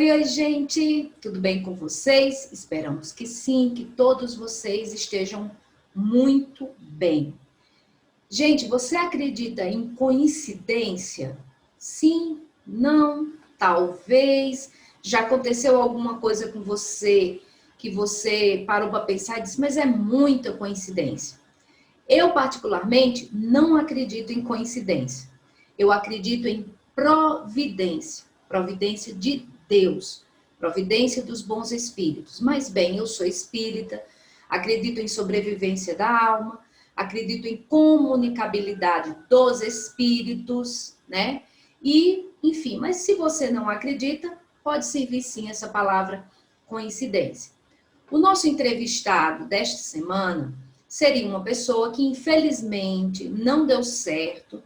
Oi, oi, gente! Tudo bem com vocês? Esperamos que sim, que todos vocês estejam muito bem. Gente, você acredita em coincidência? Sim, não, talvez. Já aconteceu alguma coisa com você que você parou para pensar e disse, mas é muita coincidência. Eu, particularmente, não acredito em coincidência. Eu acredito em providência, providência de Deus, providência dos bons espíritos. Mas bem, eu sou espírita, acredito em sobrevivência da alma, acredito em comunicabilidade dos espíritos, né? E, enfim, mas se você não acredita, pode servir sim essa palavra coincidência. O nosso entrevistado desta semana seria uma pessoa que, infelizmente, não deu certo,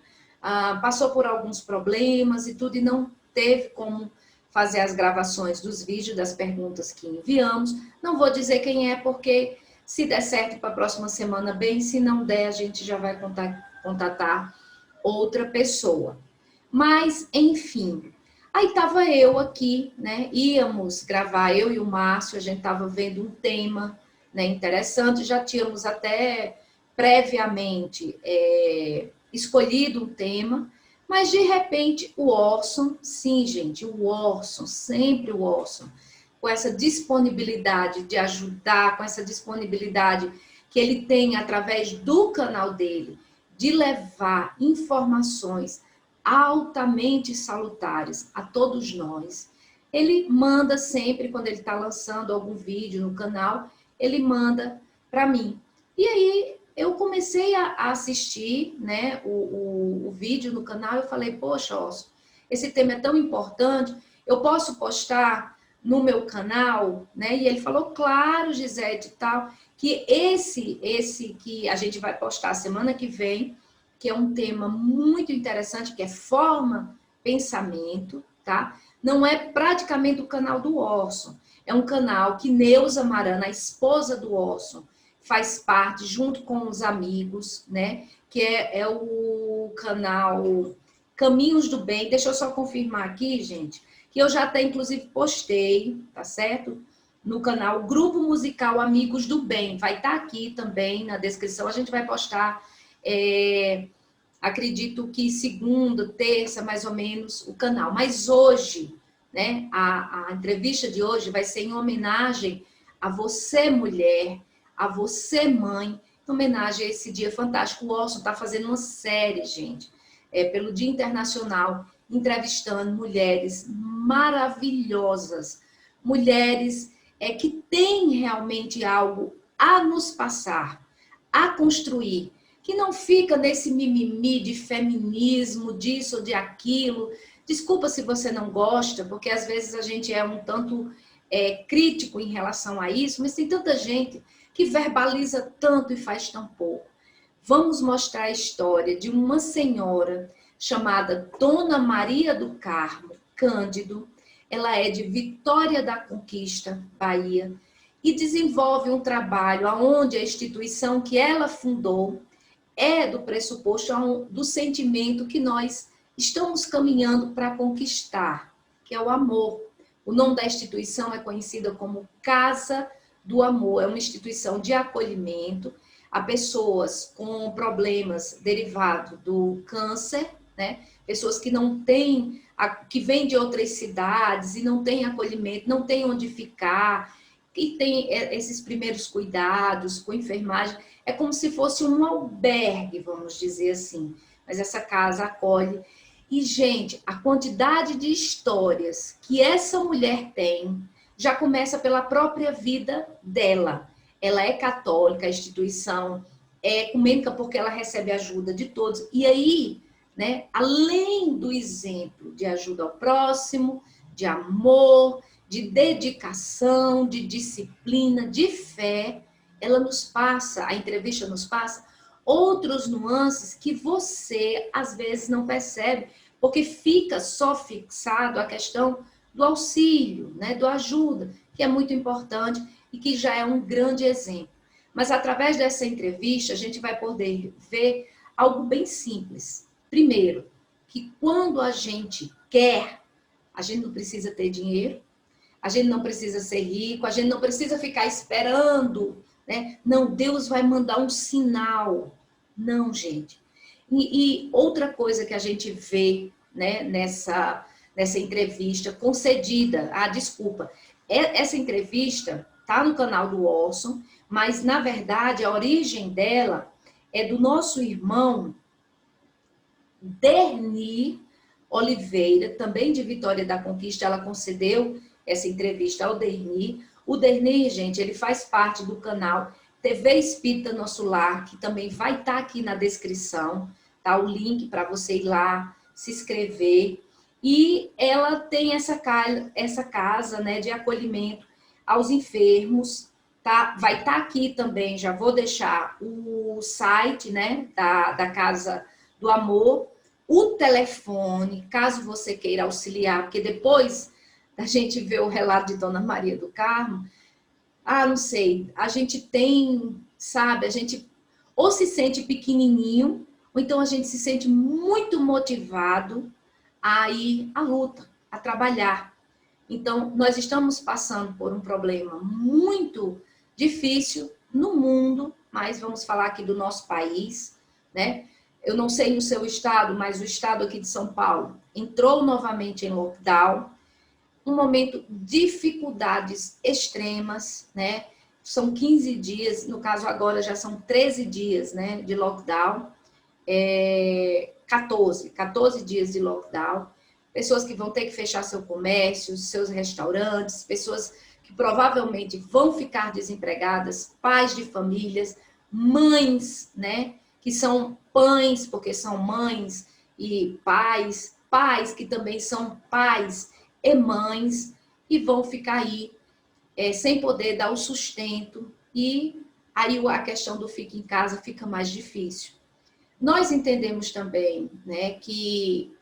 passou por alguns problemas e tudo, e não teve como fazer as gravações dos vídeos, das perguntas que enviamos. Não vou dizer quem é, porque se der certo para a próxima semana, bem, se não der, a gente já vai contatar outra pessoa. Mas, enfim, aí estava eu aqui, né? Íamos gravar, eu e o Márcio, a gente estava vendo um tema, né, interessante, já tínhamos até previamente escolhido um tema, mas de repente o Orson, sim, gente, o Orson, sempre o Orson, com essa disponibilidade de ajudar, com essa disponibilidade que ele tem através do canal dele, de levar informações altamente salutares a todos nós. Ele manda sempre, quando ele está lançando algum vídeo no canal, ele manda para mim. E aí eu comecei a assistir, né, o vídeo no canal e eu falei, poxa, Orson, esse tema é tão importante, eu posso postar no meu canal, né? E ele falou, claro, Gisele, tal, que esse que a gente vai postar semana que vem, que é um tema muito interessante, que é forma, pensamento, tá? Não é praticamente o canal do Orson, é um canal que Neuza Marana, a esposa do Orson, faz parte junto com os amigos, né? Que é o canal Caminhos do Bem. Deixa eu só confirmar aqui, gente, que eu já até inclusive postei, tá certo? No canal Grupo Musical Amigos do Bem. Vai estar aqui também na descrição, a gente vai postar, acredito que segunda, terça, mais ou menos, o canal. Mas hoje, né, a entrevista de hoje vai ser em homenagem a você, mulher, a você, mãe, em homenagem a esse dia fantástico. O Orson está fazendo uma série, gente, pelo Dia Internacional, entrevistando mulheres maravilhosas, mulheres que têm realmente algo a nos passar, a construir, que não fica nesse mimimi de feminismo, disso ou de aquilo. Desculpa se você não gosta, porque às vezes a gente é um tanto crítico em relação a isso, mas tem tanta gente que verbaliza tanto e faz tão pouco. Vamos mostrar a história de uma senhora chamada Dona Maria do Carmo Cândido. Ela é de Vitória da Conquista, Bahia, e desenvolve um trabalho onde a instituição que ela fundou é do pressuposto do sentimento que nós estamos caminhando para conquistar, que é o amor. O nome da instituição é conhecida como Casa do Amor, é uma instituição de acolhimento a pessoas com problemas derivados do câncer, né? Pessoas que não têm, que vêm de outras cidades e não têm acolhimento, não têm onde ficar, que tem esses primeiros cuidados com enfermagem. É como se fosse um albergue, vamos dizer assim. Mas essa casa acolhe. E, gente, a quantidade de histórias que essa mulher tem já começa pela própria vida dela. Ela é católica, a instituição é ecumênica porque ela recebe ajuda de todos. E aí, né, além do exemplo de ajuda ao próximo, de amor, de dedicação, de disciplina, de fé, ela nos passa, a entrevista nos passa outros nuances que você às vezes não percebe, porque fica só fixado a questão do auxílio, né, do ajuda, que é muito importante e que já é um grande exemplo. Mas através dessa entrevista a gente vai poder ver algo bem simples. Primeiro, que quando a gente quer, a gente não precisa ter dinheiro, a gente não precisa ser rico, a gente não precisa ficar esperando, né? Não, Deus vai mandar um sinal. Não, gente. E outra coisa que a gente vê, né, nessa entrevista concedida, desculpa, essa entrevista tá no canal do Orson, mas na verdade a origem dela é do nosso irmão Derni Oliveira, também de Vitória da Conquista. Ela concedeu essa entrevista ao Derni. O Derni, gente, ele faz parte do canal TV Espírita Nosso Lar, que também vai estar aqui na descrição, tá? O link para você ir lá, se inscrever. E ela tem essa casa, né, de acolhimento aos enfermos, tá? Vai estar aqui também, já vou deixar o site, né, da Casa do Amor, o telefone, caso você queira auxiliar, porque depois da gente ver o relato de Dona Maria do Carmo, não sei, a gente tem, sabe, a gente ou se sente pequenininho, ou então a gente se sente muito motivado a ir à luta, a trabalhar. Então, nós estamos passando por um problema muito difícil no mundo, mas vamos falar aqui do nosso país, né? Eu não sei no seu estado, mas o estado aqui de São Paulo entrou novamente em lockdown, um momento de dificuldades extremas, né? São 15 dias, no caso agora já são 13 dias, né, de lockdown, 14 dias de lockdown, pessoas que vão ter que fechar seu comércio, seus restaurantes, pessoas que provavelmente vão ficar desempregadas, pais de famílias, mães, né, que são pães, porque são mães, e pais que também são pais e mães, e vão ficar aí sem poder dar o sustento, e aí a questão do fica em casa fica mais difícil. Nós entendemos também, né, que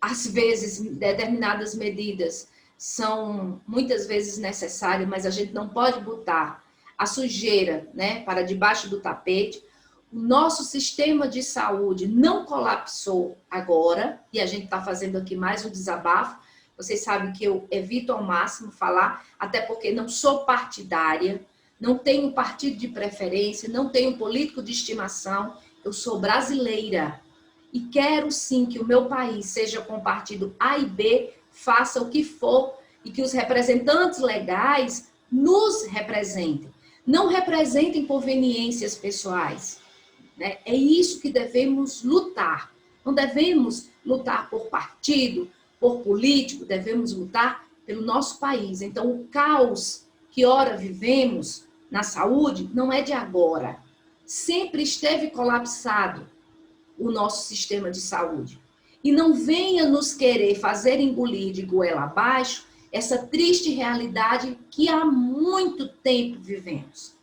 às vezes determinadas medidas são muitas vezes necessárias, mas a gente não pode botar a sujeira, né, para debaixo do tapete. O nosso sistema de saúde não colapsou agora, e a gente está fazendo aqui mais um desabafo. Vocês sabem que eu evito ao máximo falar, até porque não sou partidária, não tenho partido de preferência, não tenho político de estimação, eu sou brasileira. E quero sim que o meu país seja com partido A e B, faça o que for, e que os representantes legais nos representem. Não representem conveniências pessoais, né? É isso que devemos lutar. Não devemos lutar por partido, por político, devemos lutar pelo nosso país. Então, o caos que ora vivemos na saúde não é de agora. Sempre esteve colapsado o nosso sistema de saúde. E não venha nos querer fazer engolir de goela abaixo essa triste realidade que há muito tempo vivemos.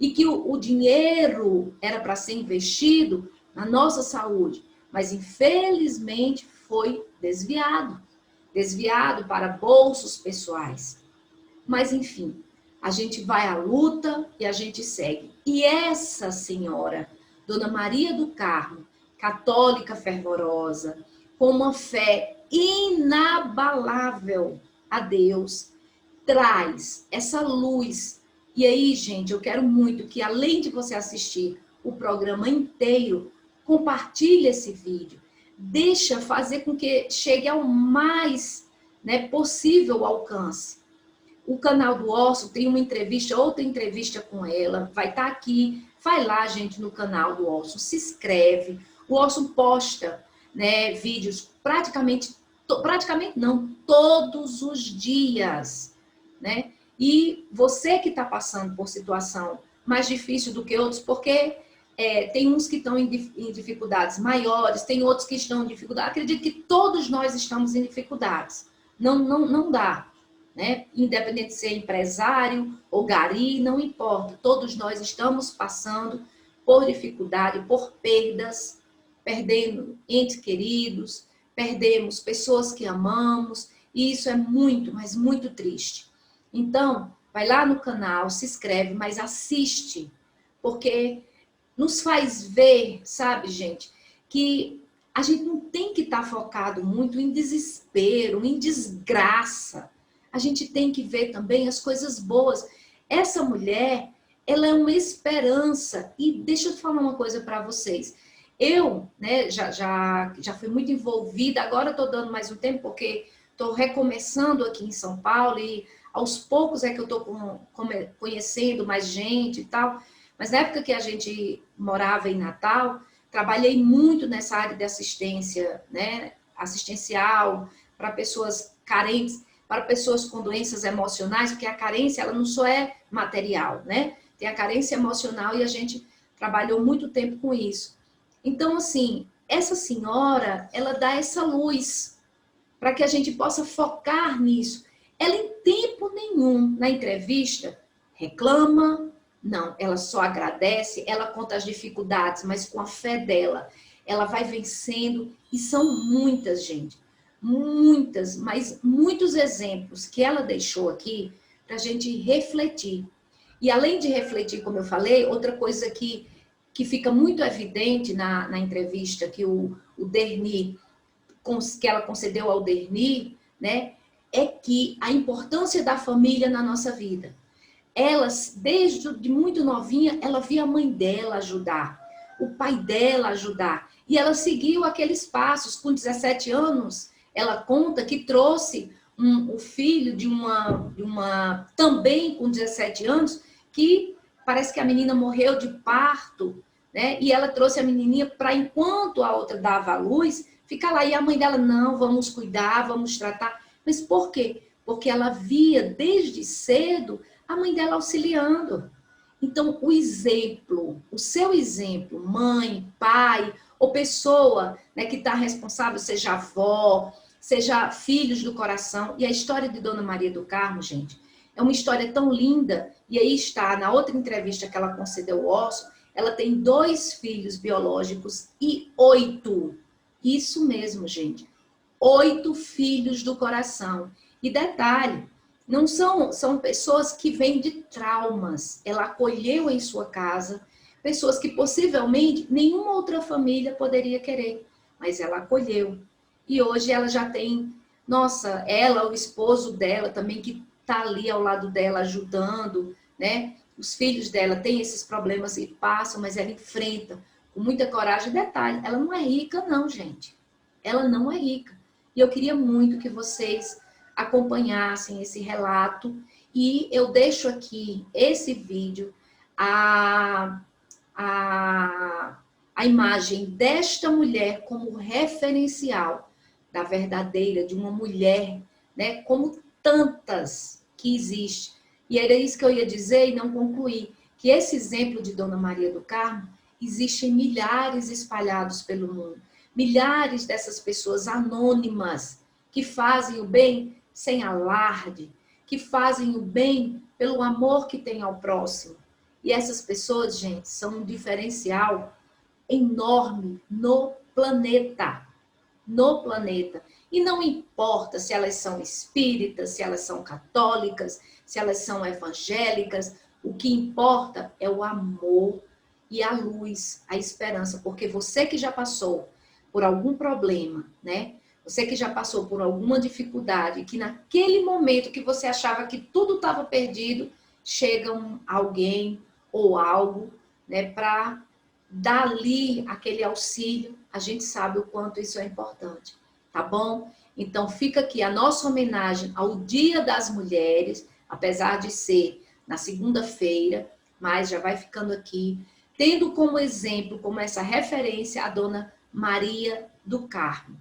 E que o dinheiro era para ser investido na nossa saúde, mas infelizmente foi desviado para bolsos pessoais. Mas enfim, a gente vai à luta e a gente segue. E essa senhora, Dona Maria do Carmo, católica fervorosa, com uma fé inabalável a Deus, traz essa luz. E aí, gente, eu quero muito que, além de você assistir o programa inteiro, compartilhe esse vídeo. Deixa fazer com que chegue ao mais, né, possível o alcance. O canal do Orson tem uma entrevista, outra entrevista com ela, vai estar aqui. Vai lá, gente, no canal do Orson, se inscreve. O Orson posta, né, vídeos praticamente não, todos os dias, né? E você que está passando por situação mais difícil do que outros, porque tem uns que estão em dificuldades maiores, tem outros que estão em dificuldade. Acredito que todos nós estamos em dificuldades. Não dá, né? Independente de ser empresário ou gari, não importa. Todos nós estamos passando por dificuldade, por perdas, perdendo entes queridos, perdemos pessoas que amamos, e isso é muito, mas muito triste. Então, vai lá no canal, se inscreve, mas assiste, porque nos faz ver, sabe, gente, que a gente não tem que estar focado muito em desespero, em desgraça. a gente tem que ver também as coisas boas. Essa mulher, ela é uma esperança. E deixa eu falar uma coisa para vocês. Eu, né, já fui muito envolvida, agora estou dando mais um tempo, porque estou recomeçando aqui em São Paulo e aos poucos é que eu estou conhecendo mais gente e tal. Mas na época que a gente morava em Natal, trabalhei muito nessa área de assistência, né, assistencial para pessoas carentes, para pessoas com doenças emocionais, porque a carência ela não só é material, né? Tem a carência emocional e a gente trabalhou muito tempo com isso. Então, assim, essa senhora, ela dá essa luz para que a gente possa focar nisso. Ela, em tempo nenhum, na entrevista, reclama, não, ela só agradece, ela conta as dificuldades, mas com a fé dela, ela vai vencendo, e são muitas, gente, muitas, mas muitos exemplos que ela deixou aqui para a gente refletir. E além de refletir, como eu falei, outra coisa que fica muito evidente na entrevista que o Derni, que ela concedeu ao Derni, né, é que a importância da família na nossa vida. Ela, desde de muito novinha, ela via a mãe dela ajudar, o pai dela ajudar, e ela seguiu aqueles passos. Com 17 anos, ela conta que trouxe o filho de uma também com 17 anos, que parece que a menina morreu de parto, né? E ela trouxe a menininha para, enquanto a outra dava a luz, ficar lá. E a mãe dela, não, vamos cuidar, vamos tratar. Mas por quê? Porque ela via desde cedo a mãe dela auxiliando. Então, o exemplo, o seu exemplo, mãe, pai, ou pessoa, né, que está responsável, seja avó, seja filhos do coração. E a história de Dona Maria do Carmo, gente, é uma história tão linda. E aí está, na outra entrevista que ela concedeu ao Osso, ela tem 2 filhos biológicos e 8. Isso mesmo, gente. 8 filhos do coração. E detalhe, não são pessoas que vêm de traumas. Ela acolheu em sua casa pessoas que possivelmente nenhuma outra família poderia querer, mas ela acolheu. E hoje ela já tem, nossa, ela, o esposo dela também, que está ali ao lado dela ajudando, né? Os filhos dela têm esses problemas e passam, mas ela enfrenta com muita coragem. Detalhe, ela não é rica não, gente. Ela não é rica. E eu queria muito que vocês acompanhassem esse relato. E eu deixo aqui esse vídeo, a, a imagem desta mulher como referencial da verdadeira, de uma mulher, né, como tantas que existem. E era isso que eu ia dizer e não concluí, que esse exemplo de Dona Maria do Carmo, existem milhares espalhados pelo mundo. Milhares dessas pessoas anônimas que fazem o bem sem alarde, que fazem o bem pelo amor que tem ao próximo. E essas pessoas, gente, são um diferencial enorme no planeta. No planeta. E não importa se elas são espíritas, se elas são católicas, se elas são evangélicas, o que importa é o amor e a luz, a esperança, porque você que já passou por algum problema, né? Você que já passou por alguma dificuldade, que naquele momento que você achava que tudo estava perdido, chega alguém ou algo, né, para dar ali aquele auxílio. A gente sabe o quanto isso é importante, tá bom? Então fica aqui a nossa homenagem ao Dia das Mulheres, apesar de ser na segunda-feira, mas já vai ficando aqui, tendo como exemplo, como essa referência, a Dona Maria do Carmo.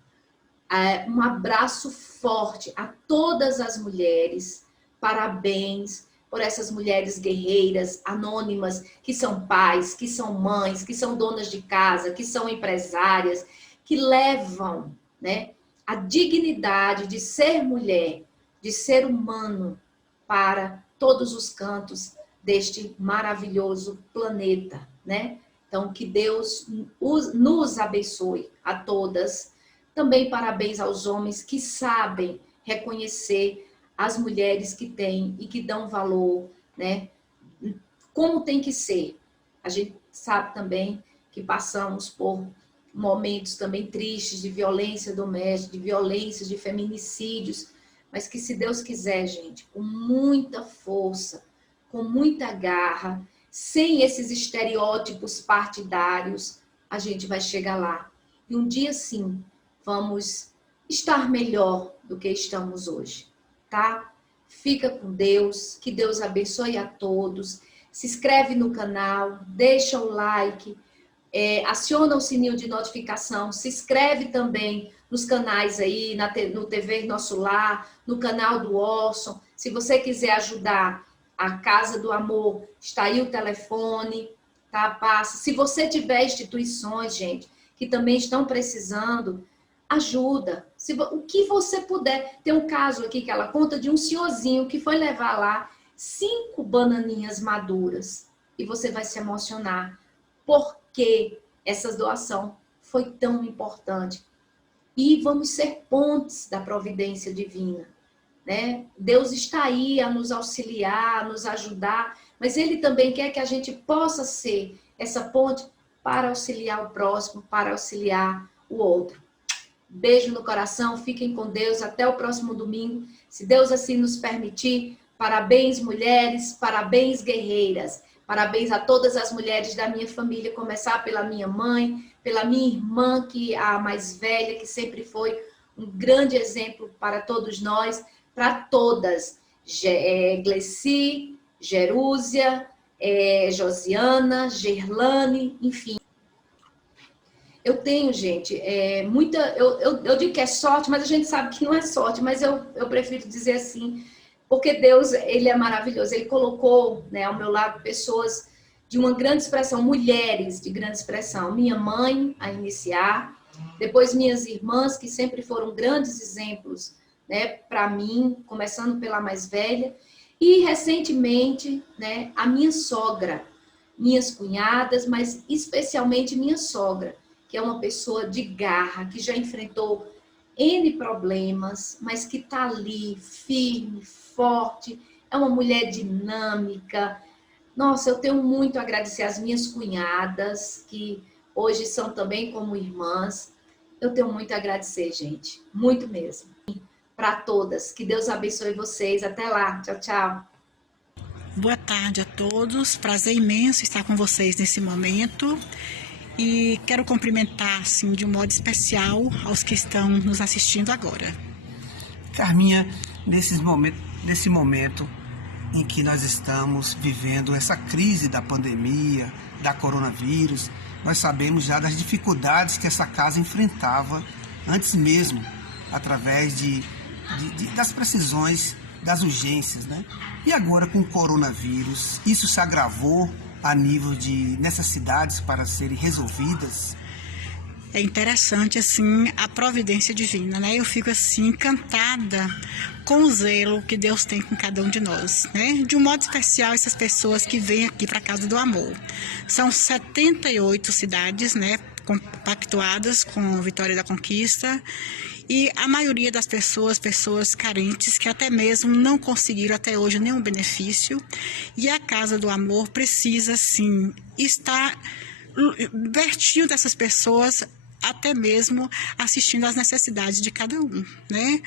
Um abraço forte a todas as mulheres, parabéns por essas mulheres guerreiras, anônimas, que são pais, que são mães, que são donas de casa, que são empresárias, que levam, né, a dignidade de ser mulher, de ser humano, para todos os cantos deste maravilhoso planeta, né? Então, que Deus nos abençoe a todas. Também parabéns aos homens que sabem reconhecer as mulheres que têm e que dão valor, né? Como tem que ser. A gente sabe também que passamos por momentos também tristes de violência doméstica, de violências, de feminicídios, mas que se Deus quiser, gente, com muita força, com muita garra, sem esses estereótipos partidários, a gente vai chegar lá. E um dia sim, vamos estar melhor do que estamos hoje, tá? Fica com Deus, que Deus abençoe a todos. Se inscreve no canal, deixa o like, aciona o sininho de notificação, se inscreve também nos canais aí, no TV Nosso Lar, no canal do Orson. Se você quiser ajudar a Casa do Amor, está aí o telefone, tá? Passa. Se você tiver instituições, gente, que também estão precisando, ajuda. O que você puder. Tem um caso aqui que ela conta de um senhorzinho que foi levar lá 5 bananinhas maduras. E você vai se emocionar. Por que essa doação foi tão importante? E vamos ser pontes da providência divina, né? Deus está aí a nos auxiliar, a nos ajudar, mas Ele também quer que a gente possa ser essa ponte para auxiliar o próximo, para auxiliar o outro. Beijo no coração, fiquem com Deus, até o próximo domingo, se Deus assim nos permitir. Parabéns, mulheres, parabéns, guerreiras. Parabéns a todas as mulheres da minha família, começar pela minha mãe, pela minha irmã, que é a mais velha, que sempre foi um grande exemplo para todos nós, para todas. Gleci, Jerúsia, Josiana, Gerlane, enfim. Eu tenho, gente, muita... Eu digo que é sorte, mas a gente sabe que não é sorte, mas eu prefiro dizer assim, porque Deus, Ele é maravilhoso. Ele colocou, né, ao meu lado pessoas de uma grande expressão, mulheres de grande expressão. Minha mãe, a iniciar, depois minhas irmãs, que sempre foram grandes exemplos, né, para mim, começando pela mais velha, e recentemente, né, a minha sogra, minhas cunhadas, mas especialmente minha sogra, que é uma pessoa de garra, que já enfrentou N problemas, mas que está ali, firme, forte, é uma mulher dinâmica. Nossa, eu tenho muito a agradecer às minhas cunhadas, que hoje são também como irmãs. Eu tenho muito a agradecer, gente, muito mesmo. Para todas, que Deus abençoe vocês. Até lá, tchau, tchau. Boa tarde a todos, prazer imenso estar com vocês nesse momento. E quero cumprimentar, assim, de um modo especial aos que estão nos assistindo agora. Carminha, nesse momento em que nós estamos vivendo essa crise da pandemia, da coronavírus, nós sabemos já das dificuldades que essa casa enfrentava antes mesmo, através das precisões, das urgências, né? E agora com o coronavírus, isso se agravou a nível de necessidades para serem resolvidas. É interessante, assim, a providência divina, né? Eu fico, assim, encantada com o zelo que Deus tem com cada um de nós, né? De um modo especial, essas pessoas que vêm aqui para a Casa do Amor. São 78 cidades, né? Compactuadas com Vitória da Conquista. E a maioria das pessoas carentes, que até mesmo não conseguiram até hoje nenhum benefício. E a Casa do Amor precisa, sim, estar pertinho dessas pessoas, até mesmo assistindo às necessidades de cada um, né?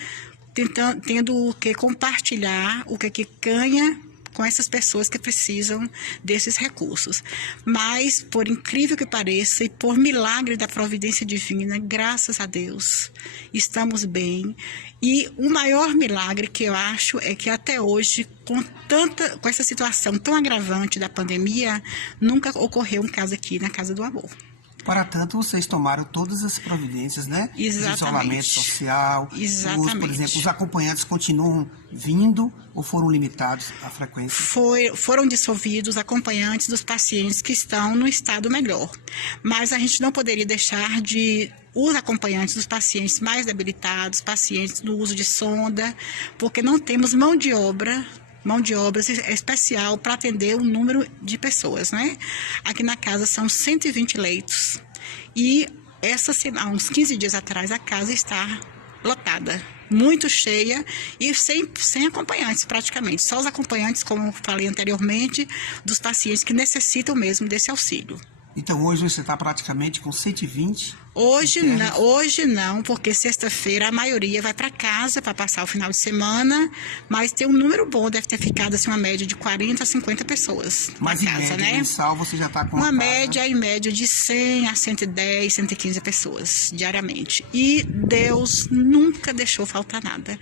Tendo que compartilhar o que ganha com essas pessoas que precisam desses recursos. Mas, por incrível que pareça, e por milagre da providência divina, graças a Deus, estamos bem. E o maior milagre que eu acho é que até hoje, com essa situação tão agravante da pandemia, nunca ocorreu um caso aqui na Casa do Amor. Para tanto, vocês tomaram todas as providências, né? Exatamente. De isolamento social. Exatamente. Por exemplo, os acompanhantes continuam vindo ou foram limitados à frequência? Foram dissolvidos acompanhantes dos pacientes que estão no estado melhor. Mas a gente não poderia deixar de os acompanhantes dos pacientes mais debilitados, pacientes no uso de sonda, porque não temos mão de obra especial para atender o número de pessoas, né? Aqui na casa são 120 leitos e há uns 15 dias atrás a casa está lotada, muito cheia e sem acompanhantes praticamente, só os acompanhantes, como falei anteriormente, dos pacientes que necessitam mesmo desse auxílio. Então hoje você está praticamente com 120? Hoje não, porque sexta-feira a maioria vai para casa para passar o final de semana, mas tem um número bom, deve ter ficado assim uma média de 40 a 50 pessoas Mas na em casa, média, né? mensal, você já está com Uma casa... média, em média, de 100 a 110, 115 pessoas diariamente. E Deus nunca deixou faltar nada.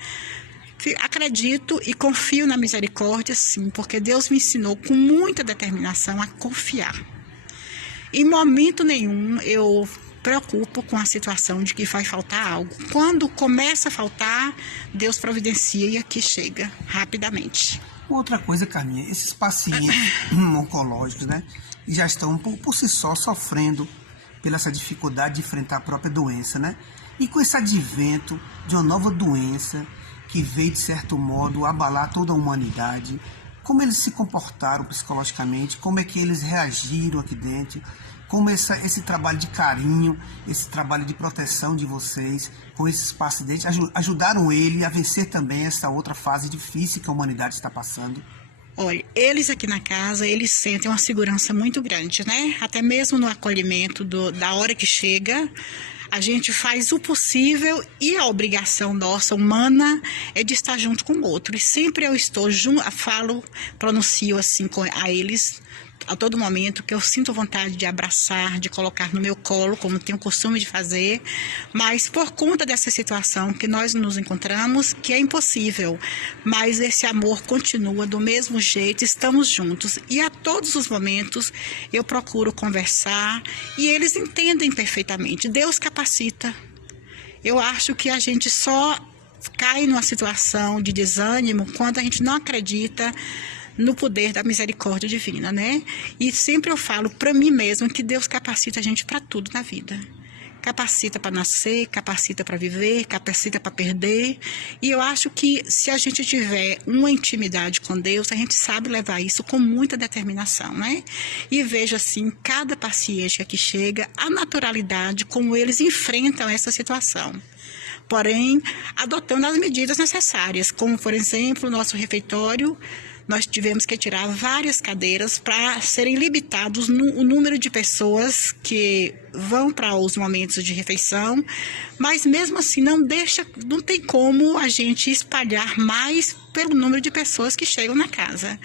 Acredito e confio na misericórdia, sim, porque Deus me ensinou com muita determinação a confiar. Em momento nenhum eu preocupo com a situação de que vai faltar algo. Quando começa a faltar, Deus providencia e aqui chega rapidamente. Outra coisa, Carminha, esses pacientes oncológicos, né, já estão por si só sofrendo pela essa dificuldade de enfrentar a própria doença, né? E com esse advento de uma nova doença que veio, de certo modo, abalar toda a humanidade, como eles se comportaram psicologicamente, como é que eles reagiram aqui dentro, como esse trabalho de carinho, esse trabalho de proteção de vocês com esses pacientes ajudaram ele a vencer também essa outra fase difícil que a humanidade está passando? Olha, eles aqui na casa, eles sentem uma segurança muito grande, né? Até mesmo no acolhimento da hora que chega, a gente faz o possível e a obrigação nossa, humana, é de estar junto com o outro. E sempre eu estou junto, pronuncio assim a eles a todo momento que eu sinto vontade de abraçar, de colocar no meu colo, como tenho o costume de fazer, mas por conta dessa situação que nós nos encontramos, que é impossível, mas esse amor continua do mesmo jeito, estamos juntos e a todos os momentos eu procuro conversar e eles entendem perfeitamente, Deus capacita. Eu acho que a gente só cai numa situação de desânimo quando a gente não acredita no poder da misericórdia divina, né? E sempre eu falo para mim mesma que Deus capacita a gente para tudo na vida. Capacita para nascer, capacita para viver, capacita para perder. E eu acho que se a gente tiver uma intimidade com Deus, a gente sabe levar isso com muita determinação, né? E vejo assim, cada paciente que aqui chega, a naturalidade como eles enfrentam essa situação. Porém, adotando as medidas necessárias, como, por exemplo, o nosso refeitório, nós tivemos que tirar várias cadeiras para serem limitados o número de pessoas que vão para os momentos de refeição, mas mesmo assim não tem como a gente espalhar mais pelo número de pessoas que chegam na casa.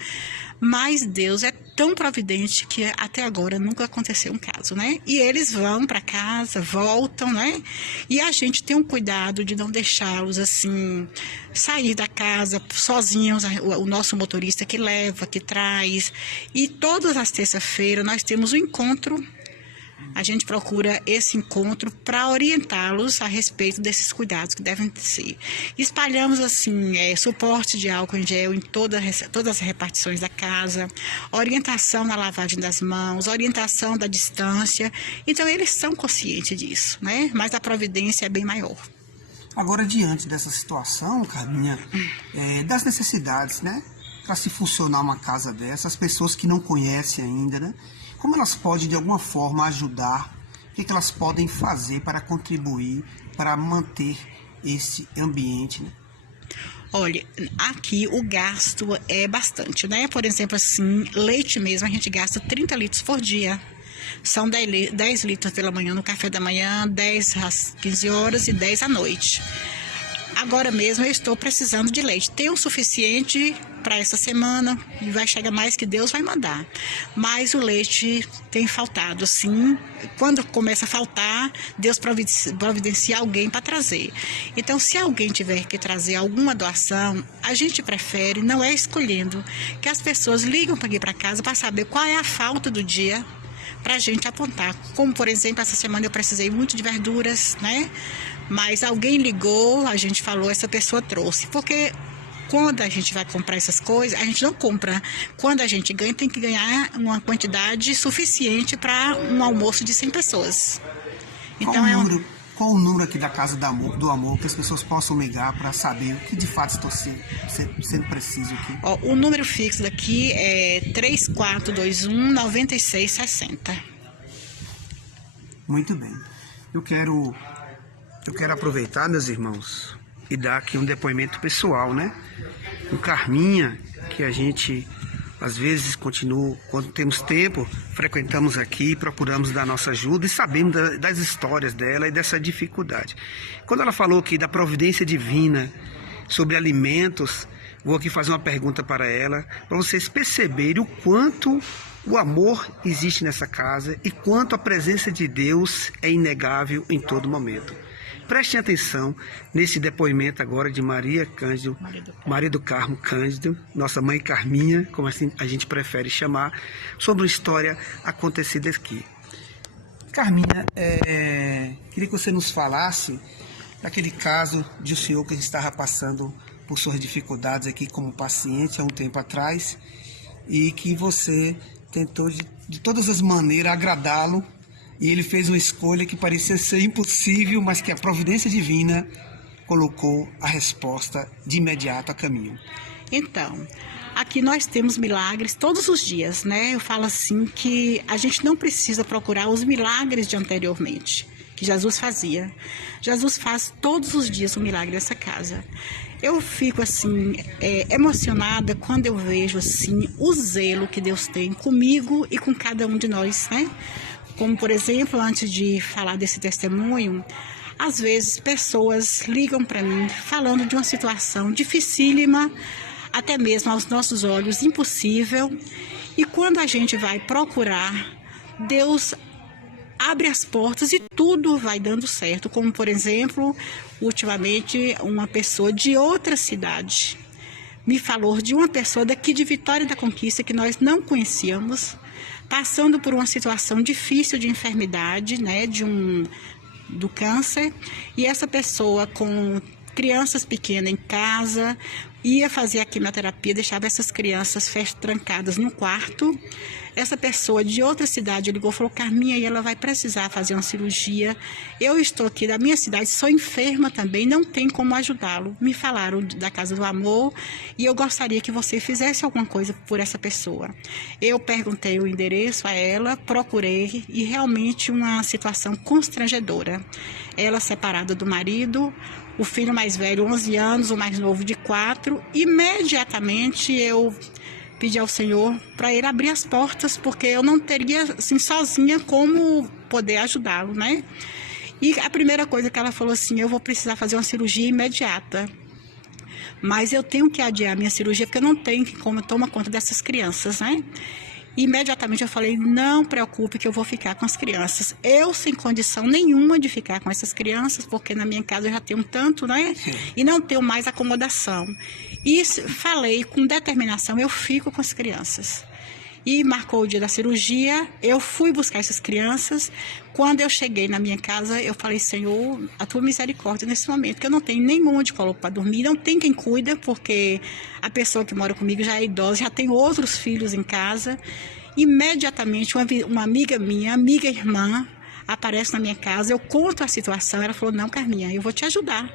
Mas Deus é tão providente que até agora nunca aconteceu um caso, né? E eles vão para casa, voltam, né? E a gente tem um cuidado de não deixá-los assim sair da casa sozinhos, o nosso motorista que leva, que traz. E todas as terças-feiras nós temos um encontro. A gente procura esse encontro para orientá-los a respeito desses cuidados que devem ser. Espalhamos assim suporte de álcool em gel em todas as repartições da casa, orientação na lavagem das mãos, orientação da distância. Então eles são conscientes disso, né? Mas a providência é bem maior. Agora, diante dessa situação, Carminha, das necessidades, né? Para se funcionar uma casa dessa, as pessoas que não conhecem ainda, né? Como elas podem, de alguma forma, ajudar? O que elas podem fazer para contribuir, para manter esse ambiente, né? Olha, aqui o gasto é bastante, né? Por exemplo, assim, leite mesmo, a gente gasta 30 litros por dia. São 10 litros pela manhã no café da manhã, 10 às 15 horas e 10 à noite. Agora mesmo eu estou precisando de leite. Tem o suficiente para essa semana e vai chegar mais que Deus vai mandar. Mas o leite tem faltado, sim. Quando começa a faltar, Deus providencia alguém para trazer. Então, se alguém tiver que trazer alguma doação, a gente prefere, não é escolhendo, que as pessoas ligam para aqui para casa para saber qual é a falta do dia, para a gente apontar. Como, por exemplo, essa semana eu precisei muito de verduras, né? Mas alguém ligou, a gente falou, essa pessoa trouxe. Porque quando a gente vai comprar essas coisas, a gente não compra. Quando a gente ganha, tem que ganhar uma quantidade suficiente para um almoço de 100 pessoas. Então, qual o número aqui da Casa do Amor que as pessoas possam ligar para saber o que de fato estou sendo preciso aqui? Ó, o número fixo daqui é 3421-9660. Muito bem. Eu quero aproveitar, meus irmãos, e dar aqui um depoimento pessoal, né? O Carminha, que a gente Às vezes, quando temos tempo, frequentamos aqui, procuramos dar nossa ajuda e sabemos das histórias dela e dessa dificuldade. Quando ela falou aqui da providência divina sobre alimentos, vou aqui fazer uma pergunta para ela, para vocês perceberem o quanto o amor existe nessa casa e quanto a presença de Deus é inegável em todo momento. Prestem atenção nesse depoimento agora de Maria do Carmo Cândido, nossa mãe Carminha, como assim a gente prefere chamar, sobre uma história acontecida aqui. Carminha, queria que você nos falasse daquele caso de o senhor que estava passando por suas dificuldades aqui como paciente há um tempo atrás e que você tentou de todas as maneiras agradá-lo. E ele fez uma escolha que parecia ser impossível, mas que a providência divina colocou a resposta de imediato a caminho. Então, aqui nós temos milagres todos os dias, né? Eu falo assim que a gente não precisa procurar os milagres de anteriormente, que Jesus fazia. Jesus faz todos os dias um milagre nessa casa. Eu fico assim, emocionada quando eu vejo assim o zelo que Deus tem comigo e com cada um de nós, né? Como, por exemplo, antes de falar desse testemunho, às vezes pessoas ligam para mim falando de uma situação dificílima, até mesmo aos nossos olhos impossível. E quando a gente vai procurar, Deus abre as portas e tudo vai dando certo. Como, por exemplo, ultimamente uma pessoa de outra cidade me falou de uma pessoa daqui de Vitória da Conquista que nós não conhecíamos, passando por uma situação difícil de enfermidade, né, do câncer, e essa pessoa com crianças pequenas em casa, ia fazer a quimioterapia, deixava essas crianças trancadas no quarto. Essa pessoa de outra cidade ligou e falou: Carminha, e ela vai precisar fazer uma cirurgia. Eu estou aqui da minha cidade, sou enferma também, não tem como ajudá-lo. Me falaram da Casa do Amor e eu gostaria que você fizesse alguma coisa por essa pessoa. Eu perguntei o endereço a ela, procurei, e realmente uma situação constrangedora. Ela separada do marido, o filho mais velho 11 anos, o mais novo de 4. Imediatamente eu pedi ao Senhor para ele abrir as portas, porque eu não teria assim sozinha como poder ajudá-lo, né? E a primeira coisa que ela falou assim: eu vou precisar fazer uma cirurgia imediata, mas eu tenho que adiar a minha cirurgia porque eu não tenho como tomar conta dessas crianças, né? Imediatamente eu falei: não preocupe que eu vou ficar com as crianças. Eu sem condição nenhuma de ficar com essas crianças, porque na minha casa eu já tenho tanto, né? E não tenho mais acomodação. E falei com determinação: eu fico com as crianças. E marcou o dia da cirurgia, eu fui buscar essas crianças. Quando eu cheguei na minha casa, eu falei: Senhor, a tua misericórdia nesse momento, que eu não tenho nenhum onde coloco para dormir, não tem quem cuida, porque a pessoa que mora comigo já é idosa, já tem outros filhos em casa. Imediatamente, uma amiga minha, amiga irmã, aparece na minha casa, eu conto a situação, ela falou: não, Carminha, eu vou te ajudar.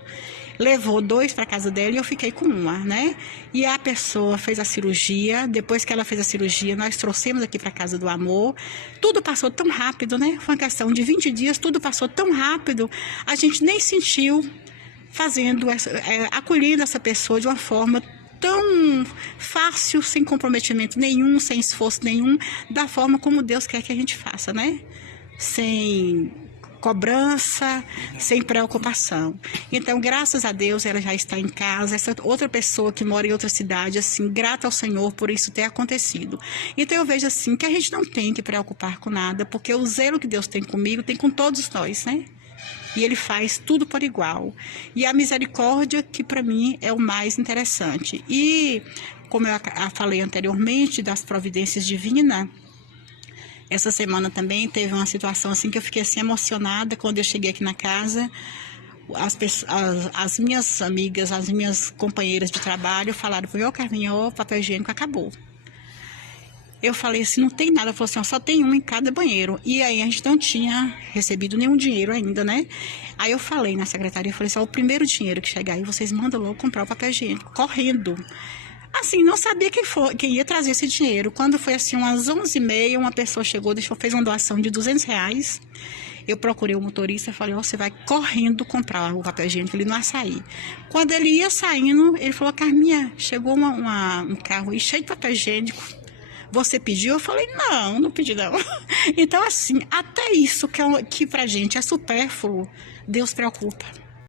Levou 2 para casa dela e eu fiquei com uma, né? E a pessoa fez a cirurgia. Depois que ela fez a cirurgia, nós trouxemos aqui para Casa do Amor. Tudo passou tão rápido, né? Foi uma questão de 20 dias, tudo passou tão rápido. A gente nem sentiu acolhendo essa pessoa de uma forma tão fácil, sem comprometimento nenhum, sem esforço nenhum, da forma como Deus quer que a gente faça, né? Sem cobrança, sem preocupação. Então, graças a Deus, ela já está em casa. Essa outra pessoa que mora em outra cidade, assim, grata ao Senhor por isso ter acontecido. Então, eu vejo assim, que a gente não tem que preocupar com nada, porque o zelo que Deus tem comigo, tem com todos nós, né? E Ele faz tudo por igual. E a misericórdia, que para mim é o mais interessante. E, como eu falei anteriormente, das providências divinas, essa semana também teve uma situação assim que eu fiquei assim emocionada quando eu cheguei aqui na casa. As minhas amigas, as minhas companheiras de trabalho falaram: ô Carminha, o papel higiênico acabou. Eu falei assim: não tem nada. Ela falou assim: só tem um em cada banheiro. E aí a gente não tinha recebido nenhum dinheiro ainda, né? Aí eu falei na secretaria, eu falei assim: o primeiro dinheiro que chegar aí, vocês mandam logo comprar o papel higiênico, correndo. Assim, não sabia quem ia trazer esse dinheiro. Quando foi assim, umas 11h30, uma pessoa chegou, fez uma doação de R$200. Eu procurei o motorista e falei: você vai correndo comprar o papel higiênico ali no Açaí. Quando ele ia saindo, ele falou: Carminha, chegou um carro aí cheio de papel higiênico. você pediu? Eu falei, não, não pedi não. Então, assim, até isso que pra gente é supérfluo, Deus preocupa.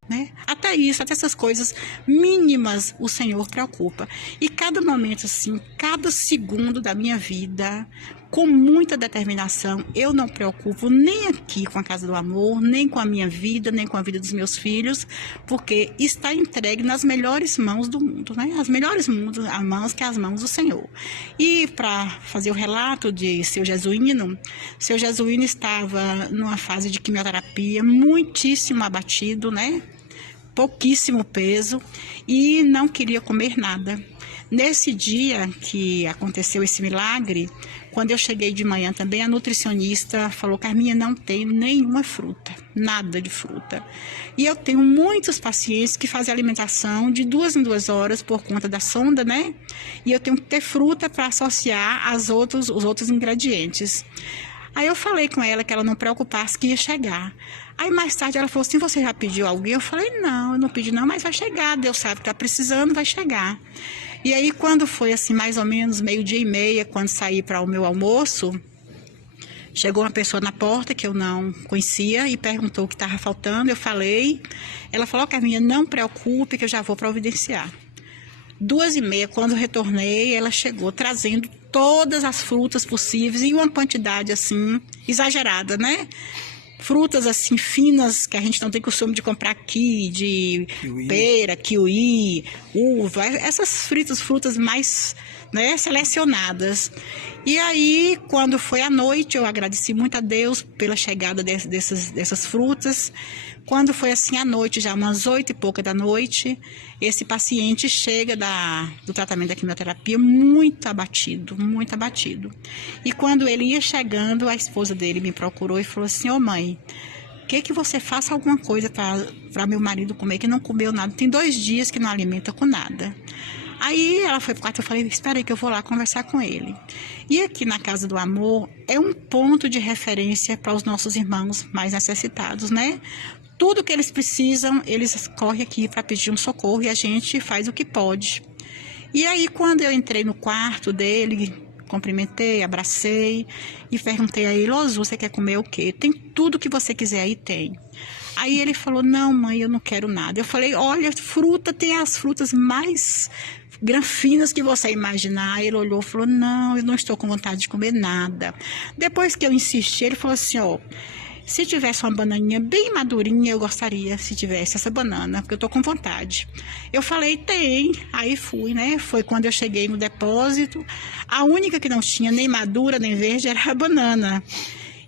Né? Até isso, até essas coisas mínimas o Senhor preocupa. E cada momento assim, cada segundo da minha vida, com muita determinação, eu não preocupo nem aqui com a Casa do Amor, nem com a minha vida, nem com a vida dos meus filhos, porque está entregue nas melhores mãos do mundo, né? As melhores mãos que as mãos do Senhor. E para fazer o relato de seu Jesuíno estava numa fase de quimioterapia muitíssimo abatido, né? Pouquíssimo peso e não queria comer nada. Nesse dia que aconteceu esse milagre, quando eu cheguei de manhã também, a nutricionista falou, Carminha, não tem nenhuma fruta, nada de fruta. E eu tenho muitos pacientes que fazem alimentação de 2 em 2 horas por conta da sonda, né? E eu tenho que ter fruta para associar os outros ingredientes. Aí eu falei com ela que ela não preocupasse que ia chegar. Aí mais tarde ela falou assim, você já pediu alguém? Eu falei, não, eu não pedi não, mas vai chegar, Deus sabe que está precisando, vai chegar. E aí quando foi assim mais ou menos 12:30, quando saí para o meu almoço, chegou uma pessoa na porta que eu não conhecia e perguntou o que estava faltando, eu falei, ela falou, Carminha, não preocupe que eu já vou providenciar. 2:30, quando retornei, ela chegou trazendo todas as frutas possíveis em uma quantidade assim exagerada, né? Frutas assim finas que a gente não tem costume de comprar aqui, de pera, kiwi, uva, essas frutas mais, né, selecionadas. E aí, quando foi à noite, eu agradeci muito a Deus pela chegada dessas frutas. Quando foi assim à noite, já umas 8 e pouca da noite, esse paciente chega do tratamento da quimioterapia muito abatido, muito abatido. E quando ele ia chegando, a esposa dele me procurou e falou assim, ô mãe, quer que você faça alguma coisa para meu marido comer, que não comeu nada, tem 2 dias que não alimenta com nada. Aí ela foi pro quarto, eu falei, espera aí que eu vou lá conversar com ele. E aqui na Casa do Amor é um ponto de referência para os nossos irmãos mais necessitados, né? Tudo que eles precisam, eles correm aqui para pedir um socorro e a gente faz o que pode. E aí quando eu entrei no quarto dele, cumprimentei, abracei e perguntei a ele, ô Zu, você quer comer o quê? Tem tudo que você quiser aí, tem. Aí ele falou, não mãe, eu não quero nada. Eu falei, olha, fruta, tem as frutas mais granfinas que você imaginar. Ele olhou e falou, não, eu não estou com vontade de comer nada. Depois que eu insisti, ele falou assim, ó, se tivesse uma bananinha bem madurinha, eu gostaria se tivesse essa banana, porque eu tô com vontade. Eu falei, tem. Aí fui, né? Foi quando eu cheguei no depósito. A única que não tinha nem madura, nem verde, era a banana.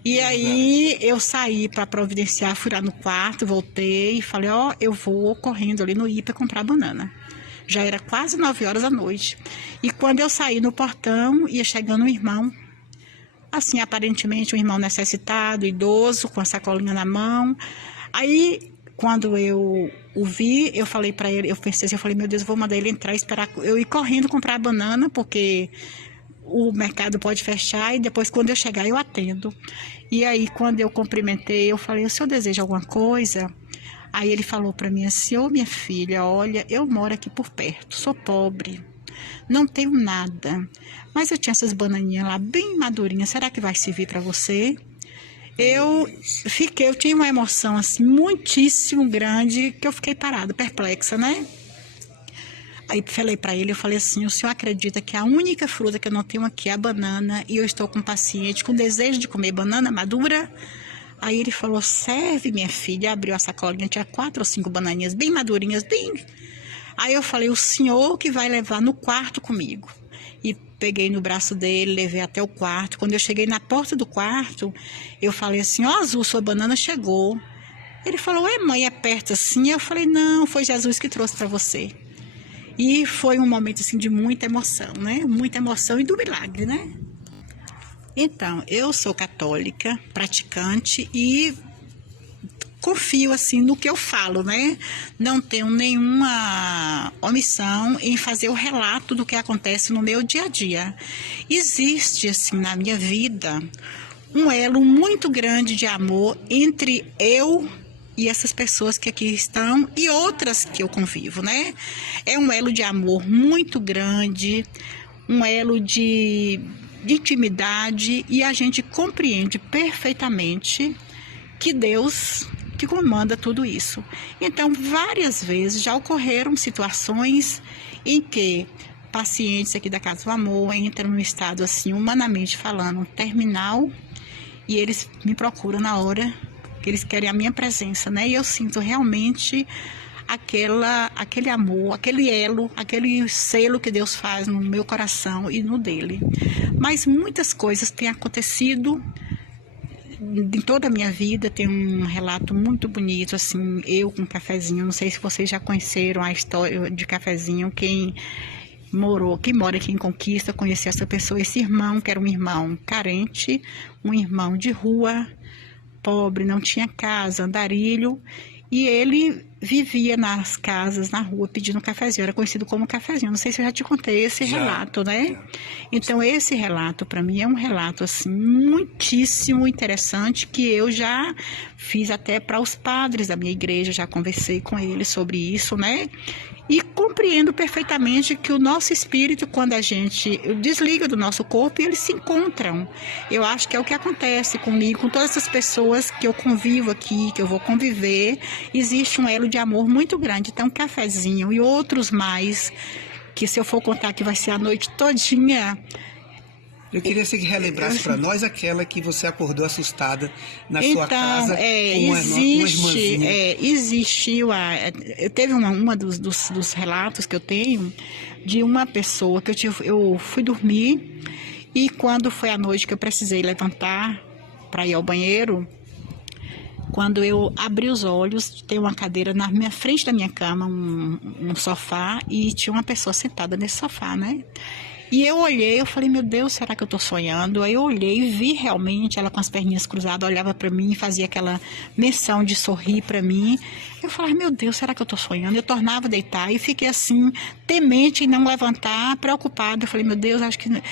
E aí eu saí para providenciar, fui lá no quarto, voltei e falei, ó, eu vou correndo ali no IPA comprar banana. Já era quase 9 horas da noite. E quando eu saí no portão, ia chegando um irmão, assim, aparentemente um irmão necessitado, idoso, com a sacolinha na mão. Aí, quando eu o vi, eu falei para ele, eu pensei assim, eu falei, meu Deus, eu vou mandar ele entrar e esperar eu ir correndo comprar a banana, porque o mercado pode fechar e depois, quando eu chegar, eu atendo. E aí, quando eu cumprimentei, eu falei, o senhor deseja alguma coisa? Aí ele falou para mim assim, ô minha filha, olha, eu moro aqui por perto, sou pobre, não tenho nada, mas eu tinha essas bananinhas lá bem madurinhas, será que vai servir para você? Eu tinha uma emoção assim muitíssimo grande, que eu fiquei parada, perplexa, né? Aí falei para ele, eu falei assim, o senhor acredita que a única fruta que eu não tenho aqui é a banana e eu estou com um paciente com desejo de comer banana madura? Aí ele falou, serve minha filha, abriu a sacolinha, tinha 4 ou 5 bananinhas bem madurinhas, bem... Aí eu falei, o senhor que vai levar no quarto comigo. E peguei no braço dele, levei até o quarto. Quando eu cheguei na porta do quarto, eu falei assim, ó, Azul, sua banana chegou. Ele falou, mãe, é perto assim? Eu falei, não, foi Jesus que trouxe para você. E foi um momento assim de muita emoção, né? Muita emoção e do milagre, né? Então, eu sou católica, praticante e confio assim no que eu falo, né? Não tenho nenhuma omissão em fazer o relato do que acontece no meu dia a dia. Existe assim na minha vida um elo muito grande de amor entre eu e essas pessoas que aqui estão e outras que eu convivo, né? É um elo de amor muito grande, um elo de de intimidade, e a gente compreende perfeitamente que Deus que comanda tudo isso. Então, várias vezes já ocorreram situações em que pacientes aqui da Casa do Amor entram num estado assim, humanamente falando, terminal, e eles me procuram na hora que eles querem a minha presença, né? E eu sinto realmente aquele amor, aquele elo, aquele selo que Deus faz no meu coração e no dele. Mas muitas coisas têm acontecido em toda a minha vida. Tem um relato muito bonito, assim, eu com Cafezinho. Não sei se vocês já conheceram a história de Cafezinho. Quem mora aqui em Conquista conheceu essa pessoa, esse irmão, que era um irmão carente, um irmão de rua, pobre, não tinha casa, andarilho, e ele vivia nas casas, na rua, pedindo cafezinho. Era conhecido como Cafezinho. Não sei se eu já te contei esse relato, né? Então, esse relato, para mim, é um relato, assim, muitíssimo interessante, que eu já fiz até para os padres da minha igreja, já conversei com eles sobre isso, né? E compreendo perfeitamente que o nosso espírito, quando a gente desliga do nosso corpo, eles se encontram. Eu acho que é o que acontece comigo, com todas essas pessoas que eu convivo aqui, que eu vou conviver. Existe um elo de amor muito grande. Então, Cafezinho e outros mais, que se eu for contar que vai ser a noite todinha. Eu queria que você relembrasse para nós aquela que você acordou assustada na sua casa com uma irmãzinha. Existiu, teve uma dos relatos que eu tenho de uma pessoa que eu fui dormir, e quando foi a noite que eu precisei levantar para ir ao banheiro, quando eu abri os olhos, tem uma cadeira na minha frente da minha cama, um sofá, e tinha uma pessoa sentada nesse sofá, né? E eu olhei, eu falei, meu Deus, será que eu tô sonhando? Aí eu olhei e vi realmente ela com as perninhas cruzadas, olhava para mim, fazia aquela menção de sorrir para mim. Eu falei, meu Deus, será que eu tô sonhando? Eu tornava a deitar e fiquei assim, temente em não levantar, preocupada. Eu falei, meu Deus,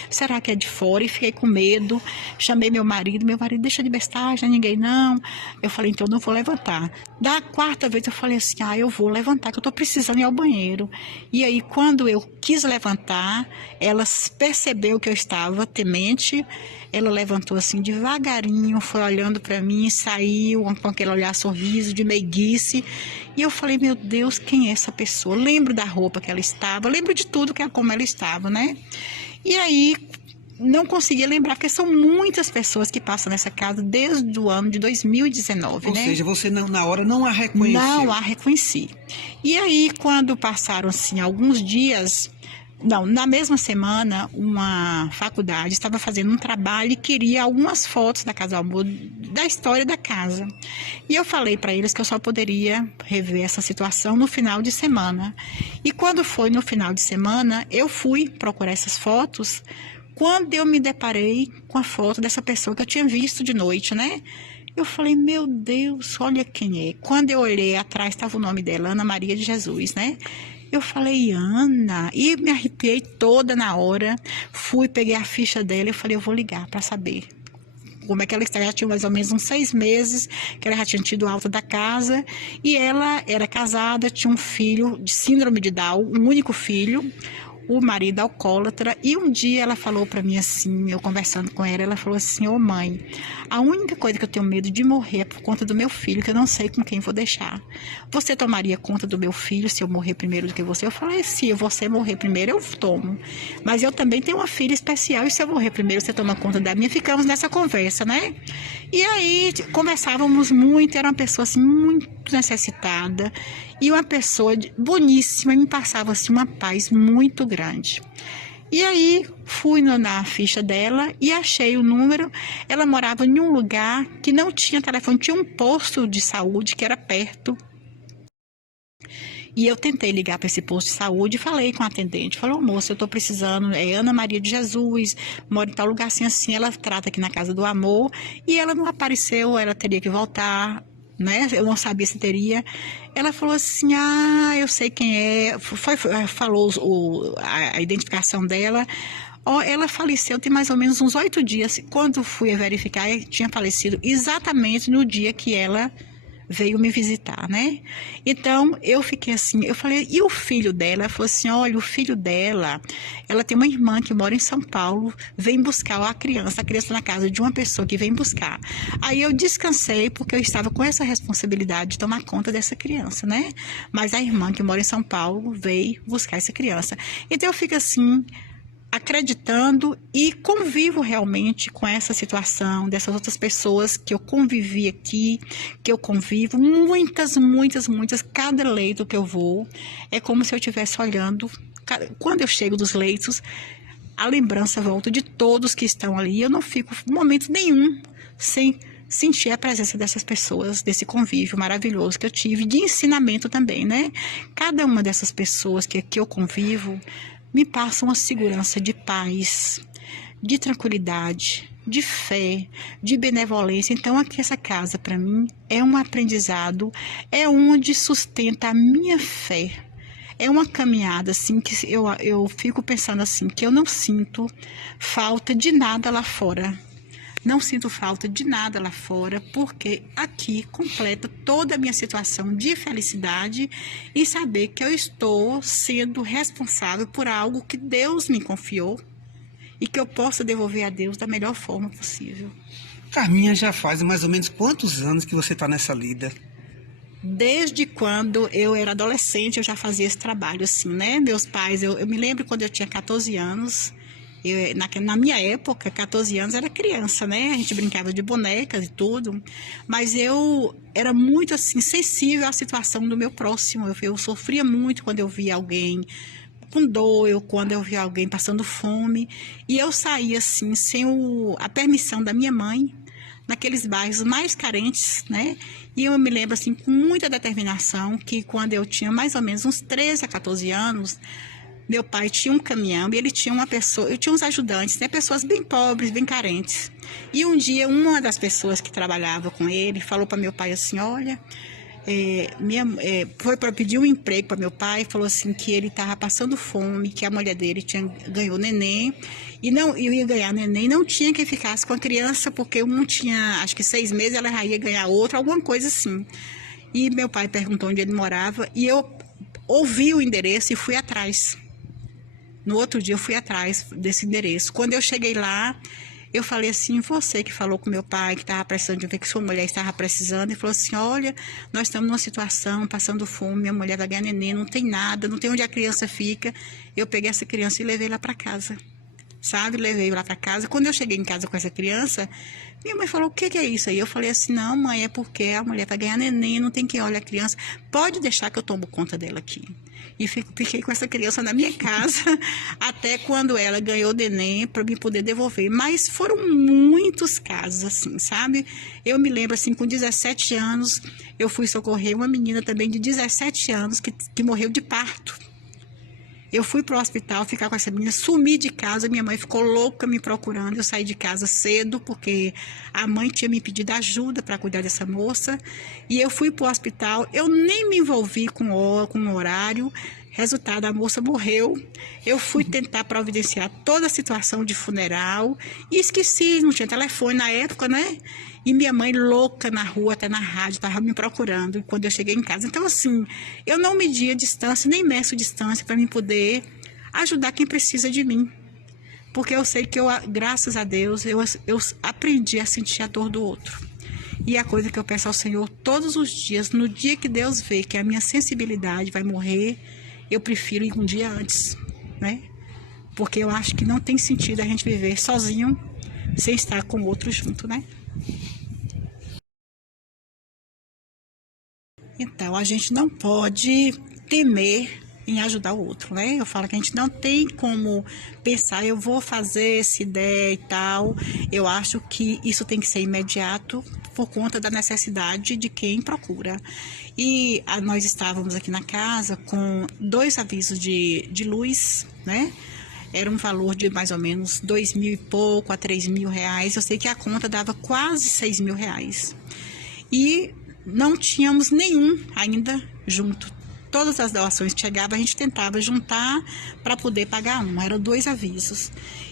será que é de fora? E fiquei com medo. Chamei meu marido, deixa de bestagem, ninguém não. Eu falei, então eu não vou levantar. Da quarta vez eu falei assim, eu vou levantar, que eu tô precisando ir ao banheiro. E aí, quando eu quis levantar, ela percebeu que eu estava temente, ela levantou assim devagarinho, foi olhando para mim, saiu com aquele olhar sorriso de meiguice, e eu falei, meu Deus, quem é essa pessoa? Lembro da roupa que ela estava, lembro de tudo como ela estava, né? E aí não conseguia lembrar, porque são muitas pessoas que passam nessa casa desde o ano de 2019, Ou né? seja, você na hora não a reconheceu. Não a reconheci. E aí, quando passaram assim alguns dias, na mesma semana, uma faculdade estava fazendo um trabalho e queria algumas fotos da Casa do Amor, da história da casa. E eu falei para eles que eu só poderia rever essa situação no final de semana. E quando foi no final de semana, eu fui procurar essas fotos, quando eu me deparei com a foto dessa pessoa que eu tinha visto de noite, né? Eu falei, meu Deus, olha quem é. Quando eu olhei atrás, estava o nome dela, Ana Maria de Jesus, né? Eu falei, Ana, e me arrepiei toda na hora. Fui, peguei a ficha dela e falei, eu vou ligar para saber como é que ela está. Já tinha mais ou menos uns 6 meses que ela já tinha tido alta da casa, e ela era casada, tinha um filho de síndrome de Down, um único filho, o marido alcoólatra. E um dia ela falou para mim assim, eu conversando com ela falou assim, ô mãe, a única coisa que eu tenho medo de morrer é por conta do meu filho, que eu não sei com quem vou deixar. Você tomaria conta do meu filho se eu morrer primeiro do que você? Eu falei, se você morrer primeiro, eu tomo. Mas eu também tenho uma filha especial, e se eu morrer primeiro, você toma conta da minha? Ficamos nessa conversa, né? E aí, conversávamos muito, era uma pessoa assim, muito necessitada, e uma pessoa boníssima, e me passava assim uma paz muito grande. E aí fui na ficha dela e achei o número. Ela morava em um lugar que não tinha telefone, tinha um posto de saúde que era perto. E eu tentei ligar para esse posto de saúde e falei com a atendente. Falei, moça, eu estou precisando, é Ana Maria de Jesus, mora em tal lugar assim, ela trata aqui na Casa do Amor. E ela não apareceu, ela teria que voltar, né? Eu não sabia se teria. Ela falou assim, eu sei quem é. Falou a identificação dela. Ela faleceu tem mais ou menos uns 8 dias. Quando fui verificar, tinha falecido exatamente no dia que ela veio me visitar, né? Então, eu fiquei assim, eu falei, e o filho dela? Ela falou assim, olha, o filho dela, ela tem uma irmã que mora em São Paulo, vem buscar a criança na casa de uma pessoa que vem buscar. Aí eu descansei, porque eu estava com essa responsabilidade de tomar conta dessa criança, né? Mas a irmã que mora em São Paulo veio buscar essa criança. Então, eu fico assim, acreditando e convivo realmente com essa situação, dessas outras pessoas que eu convivi aqui, que eu convivo, muitas, cada leito que eu vou, é como se eu estivesse olhando, quando eu chego dos leitos, a lembrança volta de todos que estão ali, eu não fico momento nenhum sem sentir a presença dessas pessoas, desse convívio maravilhoso que eu tive, de ensinamento também, né? Cada uma dessas pessoas que eu convivo, me passa uma segurança de paz, de tranquilidade, de fé, de benevolência. Então, aqui essa casa, para mim, é um aprendizado, é onde sustenta a minha fé. É uma caminhada, assim, que eu fico pensando assim, que eu não sinto falta de nada lá fora. Não sinto falta de nada lá fora, porque aqui completa toda a minha situação de felicidade e saber que eu estou sendo responsável por algo que Deus me confiou e que eu possa devolver a Deus da melhor forma possível. Carminha, já faz mais ou menos quantos anos que você está nessa lida? Desde quando eu era adolescente, eu já fazia esse trabalho, assim, né? Meus pais, eu me lembro quando eu tinha 14 anos, na minha época, 14 anos era criança, né? A gente brincava de bonecas e tudo, mas eu era muito, assim, sensível à situação do meu próximo. Eu sofria muito quando eu via alguém com dor, quando eu via alguém passando fome, e eu saía, assim, sem a permissão da minha mãe, naqueles bairros mais carentes, né? E eu me lembro, assim, com muita determinação, que quando eu tinha mais ou menos uns 13 a 14 anos, meu pai tinha um caminhão e ele tinha uma pessoa, eu tinha uns ajudantes, né? Pessoas bem pobres, bem carentes. E um dia, uma das pessoas que trabalhava com ele falou para meu pai assim, olha, foi para pedir um emprego para meu pai, falou assim que ele estava passando fome, que a mulher dele ganhou neném, e não ia ganhar neném, não tinha que ficasse com a criança, porque um tinha, acho que 6 meses, ela já ia ganhar outro, alguma coisa assim. E meu pai perguntou onde ele morava, e eu ouvi o endereço e fui atrás. No outro dia eu fui atrás desse endereço. Quando eu cheguei lá, eu falei assim, você que falou com meu pai, que estava precisando de ver que sua mulher estava precisando, e falou assim, olha, nós estamos numa situação, passando fome, minha mulher vai ganhar neném, não tem nada, não tem onde a criança fica. Eu peguei essa criança e levei lá para casa, sabe? Levei lá para casa. Quando eu cheguei em casa com essa criança, minha mãe falou, o que é isso aí? Eu falei assim, não, mãe, é porque a mulher vai ganhar neném, não tem quem olhe a criança, pode deixar que eu tomo conta dela aqui. E fiquei com essa criança na minha casa até quando ela ganhou o neném para me poder devolver. Mas foram muitos casos assim, sabe? Eu me lembro assim, com 17 anos, eu fui socorrer uma menina também de 17 anos que morreu de parto. Eu fui para o hospital ficar com essa menina, sumi de casa, minha mãe ficou louca me procurando, eu saí de casa cedo, porque a mãe tinha me pedido ajuda para cuidar dessa moça, e eu fui para o hospital, eu nem me envolvi com o horário, resultado, a moça morreu, eu fui tentar providenciar toda a situação de funeral, e esqueci, não tinha telefone na época, né? E minha mãe louca na rua, até na rádio, estava me procurando quando eu cheguei em casa. Então, assim, eu não medi a distância, nem meço distância para mim poder ajudar quem precisa de mim. Porque eu sei que, graças a Deus, eu aprendi a sentir a dor do outro. E a coisa que eu peço ao Senhor todos os dias, no dia que Deus vê que a minha sensibilidade vai morrer, eu prefiro ir um dia antes, né? Porque eu acho que não tem sentido a gente viver sozinho, sem estar com o outro junto, né? Então, a gente não pode temer em ajudar o outro, né? Eu falo que a gente não tem como pensar, eu vou fazer essa ideia e tal. Eu acho que isso tem que ser imediato por conta da necessidade de quem procura. E nós estávamos aqui na casa com 2 avisos de luz, né? Era um valor de mais ou menos 2.000 e pouco a 3.000 reais. Eu sei que a conta dava quase 6.000 reais. E não tínhamos nenhum ainda junto. todas as doações que chegavam, a gente tentava juntar para poder pagar um. Eram 2 avisos.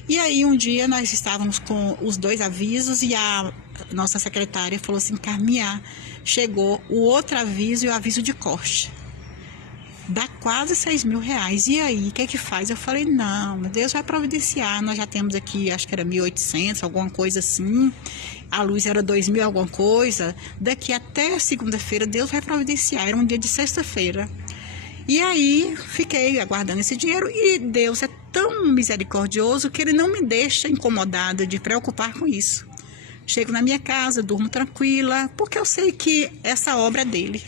E aí um dia nós estávamos com os 2 avisos e a nossa secretária falou assim: Carminha, chegou o outro aviso e o aviso de corte. Dá quase 6 mil reais. E aí, o que é que faz? Eu falei, não, Deus vai providenciar. Nós já temos aqui, acho que era 1.800, alguma coisa assim. A luz era 2.000, alguma coisa. Daqui até segunda-feira, Deus vai providenciar. Era um dia de sexta-feira. E aí, fiquei aguardando esse dinheiro. E Deus é tão misericordioso que Ele não me deixa incomodada de preocupar com isso. Chego na minha casa, durmo tranquila, porque eu sei que essa obra é dele.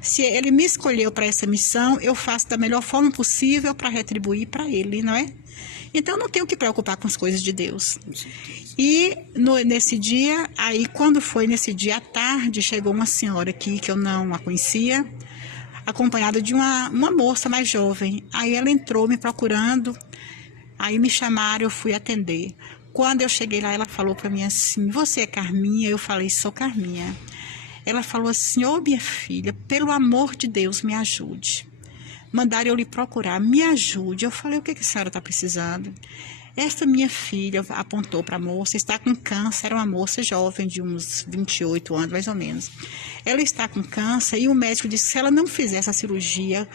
Se ele me escolheu para essa missão, eu faço da melhor forma possível para retribuir para ele, não é? Então, eu não tenho que preocupar com as coisas de Deus. E nesse dia, aí quando foi nesse dia à tarde, chegou uma senhora aqui que eu não a conhecia, acompanhada de uma moça mais jovem. Aí ela entrou me procurando, aí me chamaram, eu fui atender. Quando eu cheguei lá, ela falou para mim assim: você é Carminha? Eu falei: sou Carminha. Ela falou assim: ô minha filha, pelo amor de Deus, me ajude. Mandaram eu lhe procurar, me ajude. Eu falei: o que a senhora está precisando? Esta minha filha, apontou para a moça, está com câncer. Era uma moça jovem, de uns 28 anos, mais ou menos. Ela está com câncer e o médico disse que se ela não fizer essa cirurgia,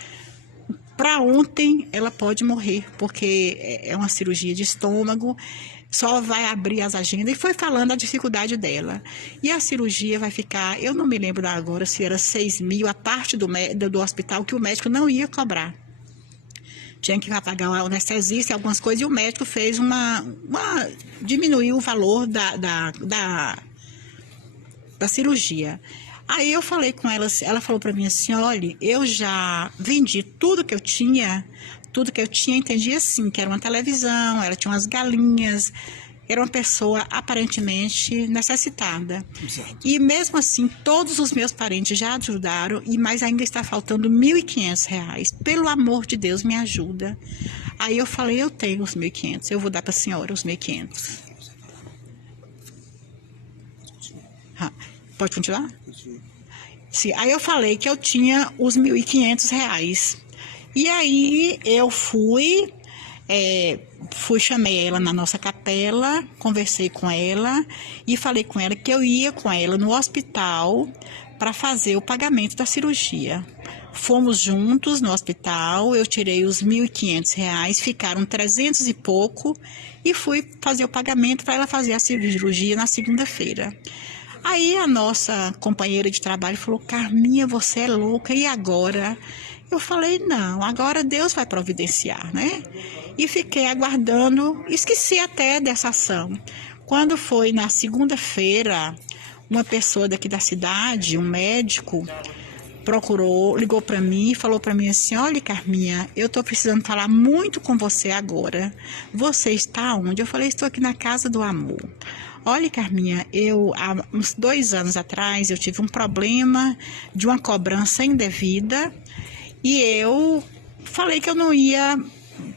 para ontem ela pode morrer, porque é uma cirurgia de estômago. Só vai abrir as agendas, e foi falando a dificuldade dela. E a cirurgia vai ficar, eu não me lembro agora se era 6 mil, a parte do hospital que o médico não ia cobrar. Tinha que pagar o anestesista e algumas coisas, e o médico fez diminuiu o valor da cirurgia. Aí eu falei com ela, ela falou para mim assim: olha, eu já vendi tudo que eu tinha, entendi assim, que era uma televisão, ela tinha umas galinhas, era uma pessoa aparentemente necessitada. Exato. E mesmo assim, todos os meus parentes já ajudaram, mas ainda está faltando R$1.500. Pelo amor de Deus, me ajuda. Aí eu falei: eu tenho os 1.500, eu vou dar para a senhora os 1.500. Pode continuar? Sim, aí eu falei que eu tinha os R$1.500. E aí eu chamei ela na nossa capela, conversei com ela e falei com ela que eu ia com ela no hospital para fazer o pagamento da cirurgia. Fomos juntos no hospital, eu tirei os R$1.500, ficaram 300 e pouco, e fui fazer o pagamento para ela fazer a cirurgia na segunda-feira. Aí a nossa companheira de trabalho falou: Carminha, você é louca, e agora? Eu falei: não, agora Deus vai providenciar, né? E fiquei aguardando, esqueci até dessa ação. Quando foi na segunda-feira, uma pessoa daqui da cidade, um médico, ligou para mim e falou para mim assim: olha, Carminha, eu estou precisando falar muito com você agora. Você está onde? Eu falei: estou aqui na Casa do Amor. Olha, Carminha, há uns 2 anos atrás, eu tive um problema de uma cobrança indevida e eu falei que eu não ia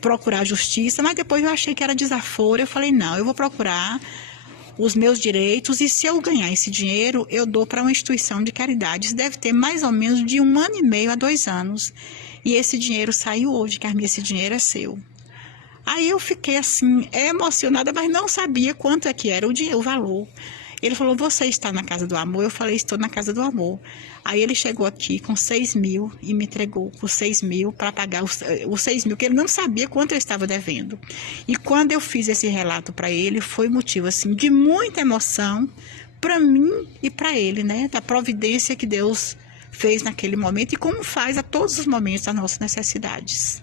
procurar justiça, mas depois eu achei que era desaforo. Eu falei: não, eu vou procurar os meus direitos, e se eu ganhar esse dinheiro, eu dou para uma instituição de caridade. Isso deve ter mais ou menos de 1 ano e meio a 2 anos. E esse dinheiro saiu hoje, Carminha, esse dinheiro é seu. Aí eu fiquei assim, emocionada, mas não sabia quanto é que era o valor. Ele falou: você está na Casa do Amor? Eu falei: estou na Casa do Amor. Aí ele chegou aqui com 6 mil e me entregou por 6 mil para pagar os 6 mil, que ele não sabia quanto eu estava devendo. E quando eu fiz esse relato para ele, foi motivo assim de muita emoção para mim e para ele, né? Da providência que Deus fez naquele momento e como faz a todos os momentos das nossas necessidades.